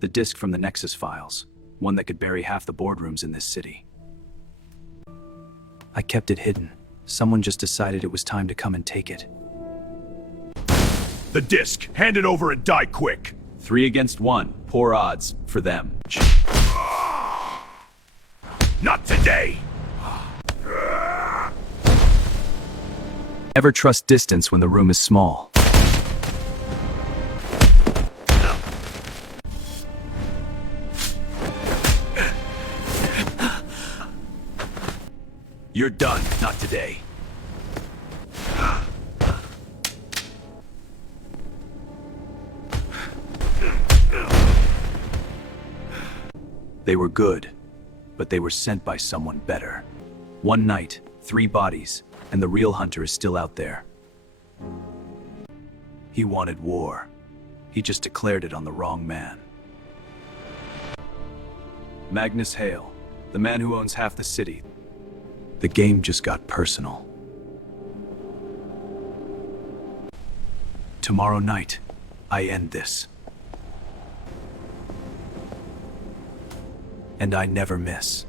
The disc from the Nexus files, one that could bury half the boardrooms in this city. I kept it hidden. Someone just decided it was time to come and take it. The disc! Hand it over and die quick! 3 against 1. Poor odds for them. Not today! Never trust distance when the room is small. You're done. Not today. They were good, but they were sent by someone better. One night, 3 bodies, and the real hunter is still out there. He wanted war. He just declared it on the wrong man. Magnus Hale, the man who owns half the city. The game just got personal. Tomorrow night, I end this. And I never miss.